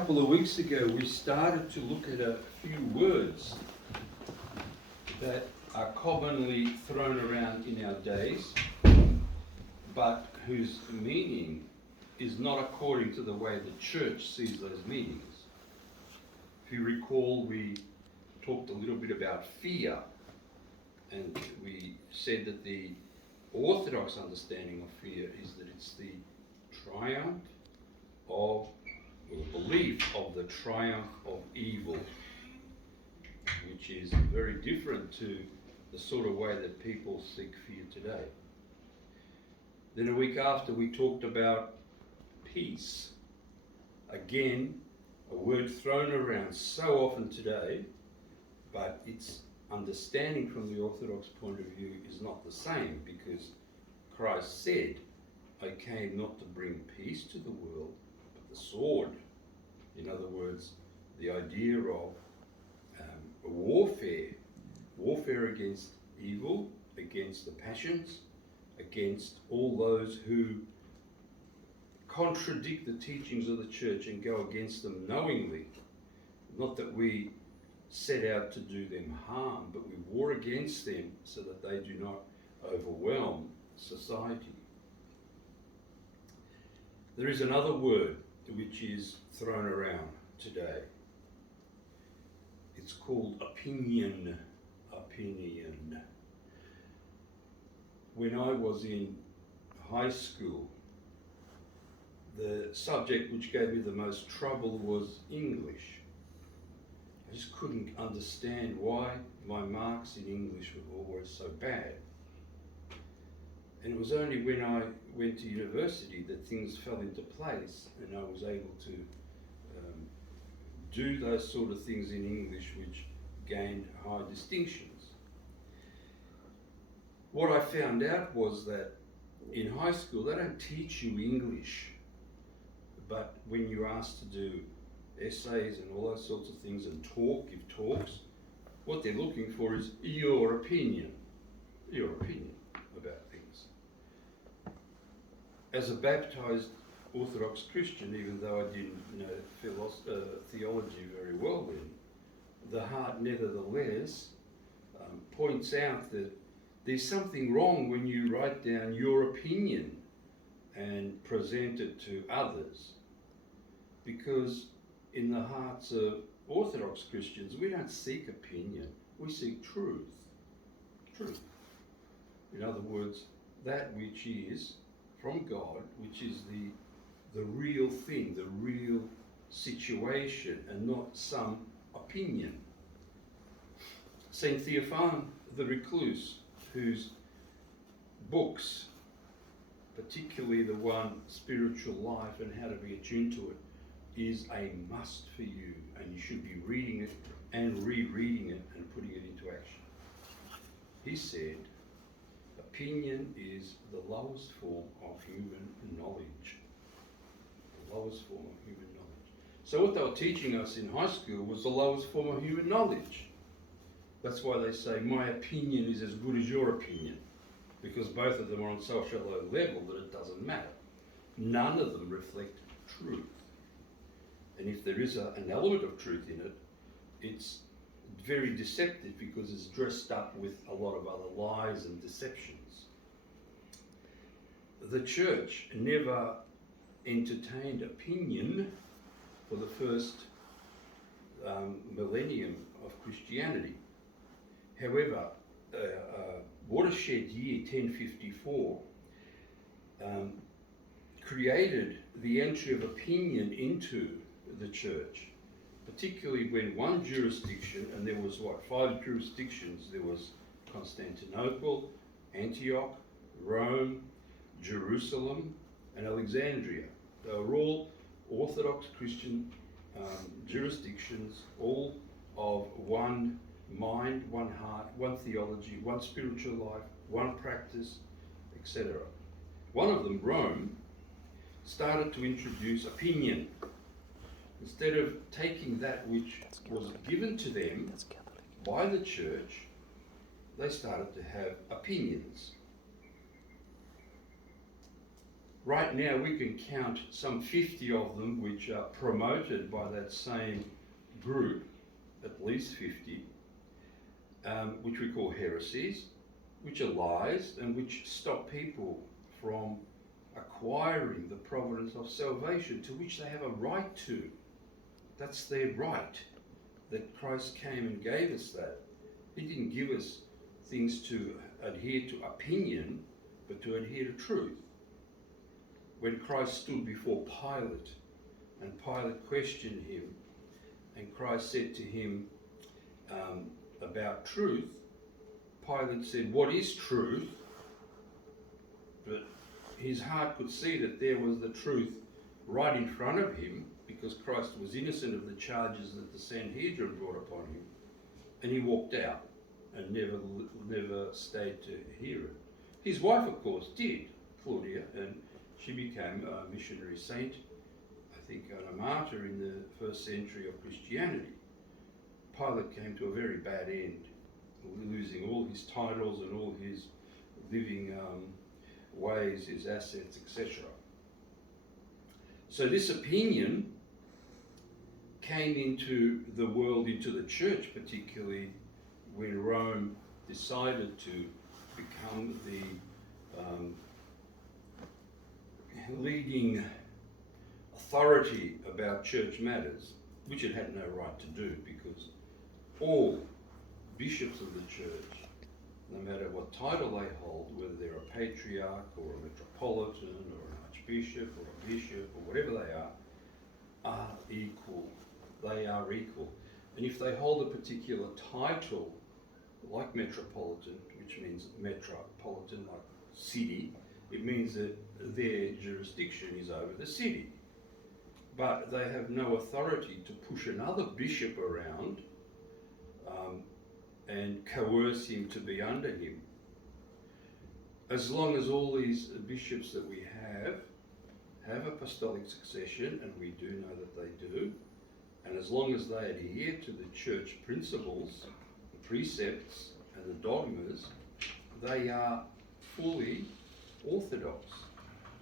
couple of weeks ago we started to look at a few words that are commonly thrown around in our days, but whose meaning is not according to the way the church sees those meanings. If you recall, we talked a little bit about fear, and we said that the Orthodox understanding of fear is that it's the triumph of, or the belief of the triumph of evil, which is very different to the sort of way that people seek fear today. Then a week after we talked about peace. Again, a word thrown around so often today, but its understanding from the Orthodox point of view is not the same, because Christ said, I came not to bring peace to the world, but the sword. In other words, the idea of warfare against evil, against the passions, against all those who contradict the teachings of the church and go against them knowingly. Not that we set out to do them harm, but we war against them so that they do not overwhelm society. There is another word which is thrown around today. It's called opinion. Opinion. When I was in high school, the subject which gave me the most trouble was English. I just couldn't understand why my marks in English were always so bad. And it was only when I went to university that things fell into place and I was able to do those sort of things in English which gained high distinctions. What I found out was that in high school they don't teach you English, but when you're asked to do essays and all those sorts of things and give talks, what they're looking for is your opinion about things. As a baptized Orthodox Christian, even though I didn't know theology very well then, the heart nevertheless points out that there's something wrong when you write down your opinion and present it to others, because in the hearts of Orthodox Christians, we don't seek opinion, we seek truth. Truth. In other words, that which is from God, which is the real thing, the real situation, and not some opinion. Saint Theophan the Recluse, whose books, particularly the one Spiritual Life and How to Be Attuned to It, is a must for you, and you should be reading it and rereading it and putting it into action. He said, opinion is the lowest form of human knowledge. The lowest form of human knowledge. So what they were teaching us in high school was the lowest form of human knowledge. That's why they say my opinion is as good as your opinion, because both of them are on such a low level that it doesn't matter. None of them reflect truth. And if there is an element of truth in it, it's very deceptive because it's dressed up with a lot of other lies and deceptions. The church never entertained opinion for the first millennium of Christianity. However, watershed year 1054 created the entry of opinion into the church, particularly when one jurisdiction, and there was 5 jurisdictions, there was Constantinople, Antioch, Rome, Jerusalem, and Alexandria. They were all Orthodox Christian jurisdictions, all of one mind, one heart, one theology, one spiritual life, one practice, etc. One of them, Rome, started to introduce opinion. Instead of taking that which was given to them by the church, they started to have opinions. Right now we can count some 50 of them which are promoted by that same group, at least 50, which we call heresies, which are lies and which stop people from acquiring the providence of salvation to which they have a right to. That's their right, that Christ came and gave us that. He didn't give us things to adhere to opinion, but to adhere to truth. When Christ stood before Pilate, and Pilate questioned him, and Christ said to him about truth, Pilate said, "What is truth?" But his heart could see that there was the truth right in front of him, because Christ was innocent of the charges that the Sanhedrin brought upon him. And he walked out and never stayed to hear it. His wife, of course, did, Claudia, and she became a missionary saint, I think, and a martyr in the first century of Christianity. Pilate came to a very bad end, losing all his titles and all his living ways, his assets, etc. So this opinion came into the world, into the church, particularly when Rome decided to become the leading authority about church matters, which it had no right to do, because all bishops of the church, no matter what title they hold, whether they're a patriarch or a metropolitan or an archbishop or a bishop or whatever they are equal. They are equal. And if they hold a particular title, like metropolitan, which means metropolitan, like city, it means that their jurisdiction is over the city. But they have no authority to push another bishop around and coerce him to be under him. As long as all these bishops that we have apostolic succession, and we do know that they do, and as long as they adhere to the church principles, the precepts and the dogmas, they are fully Orthodox.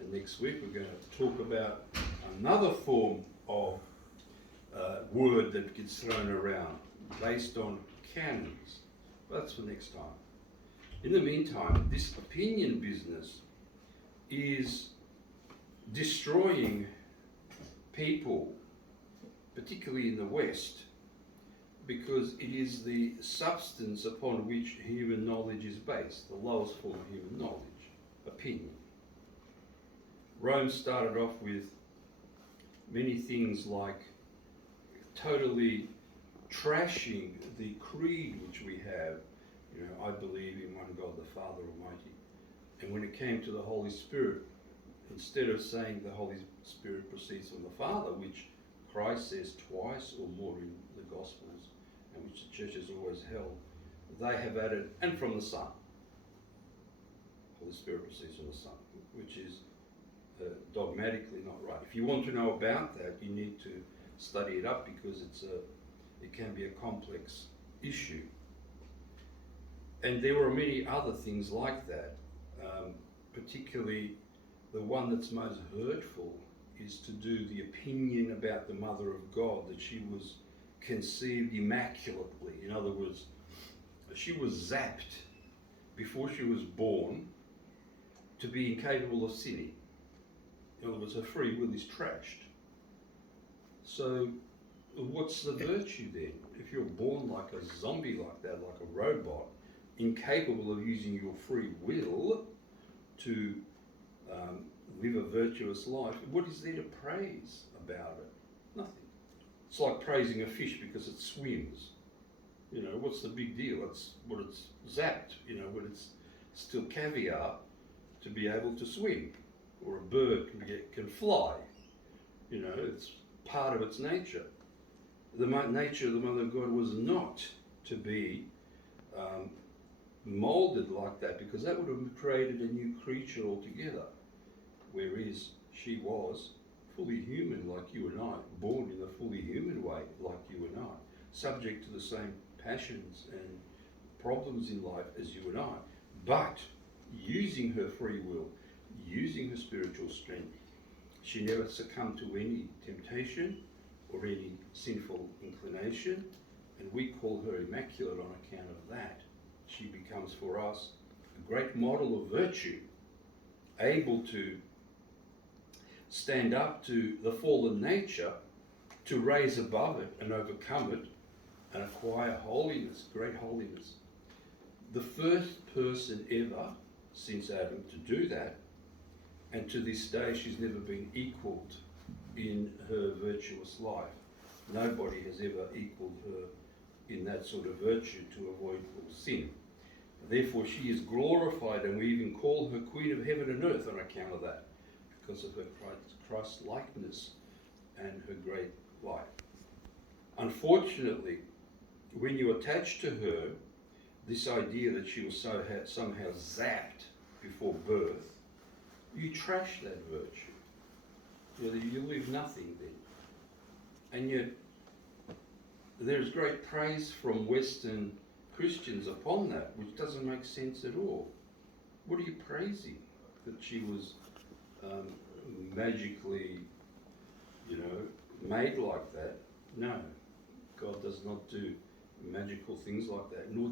And next week we're going to talk about another form of word that gets thrown around based on canons. That's for next time. In the meantime, this opinion business is destroying people, particularly in the West, because it is the substance upon which human knowledge is based, the lowest form of human knowledge, opinion. Rome started off with many things like totally trashing the creed which we have. You know, I believe in one God, the Father Almighty. And when it came to the Holy Spirit, instead of saying the Holy Spirit proceeds from the Father, which Christ says twice or more in the Gospels, and which the Church has always held, they have added, and from the Son. Holy Spirit proceeds from the Son, which is dogmatically not right. If you want to know about that, you need to study it up, because it can be a complex issue. And there were many other things like that, particularly the one that's most hurtful is to do the opinion about the Mother of God, that she was conceived immaculately. In other words, she was zapped before she was born to be incapable of sinning. In other words, her free will is trashed. So what's the virtue then? If you're born like a zombie like that, like a robot, incapable of using your free will to live a virtuous life, what is there to praise about it? Nothing. It's like praising a fish because it swims. You know, what's the big deal? It's what it's zapped, you know, when it's still caviar to be able to swim. Or a bird can fly. You know, it's part of its nature. The nature of the Mother of God was not to be moulded like that, because that would have created a new creature altogether. Whereas she was fully human like you and I, born in a fully human way like you and I, subject to the same passions and problems in life as you and I, but using her free will using her spiritual strength, she never succumbed to any temptation or any sinful inclination, and we call her immaculate on account of that. She becomes for us a great model of virtue, able to stand up to the fallen nature, to raise above it and overcome it and acquire holiness, great holiness. The first person ever since Adam to do that, and to this day she's never been equalled in her virtuous life. Nobody has ever equalled her in that sort of virtue to avoid all sin. Therefore she is glorified, and we even call her Queen of Heaven and Earth on account of that, because of her Christ-likeness and her great life. Unfortunately, when you attach to her this idea that she was somehow zapped before birth, you trash that virtue. You leave nothing then. And yet, there's great praise from Western Christians upon that, which doesn't make sense at all. What are you praising? That she was magically, made like that? No, God does not do magical things like that, nor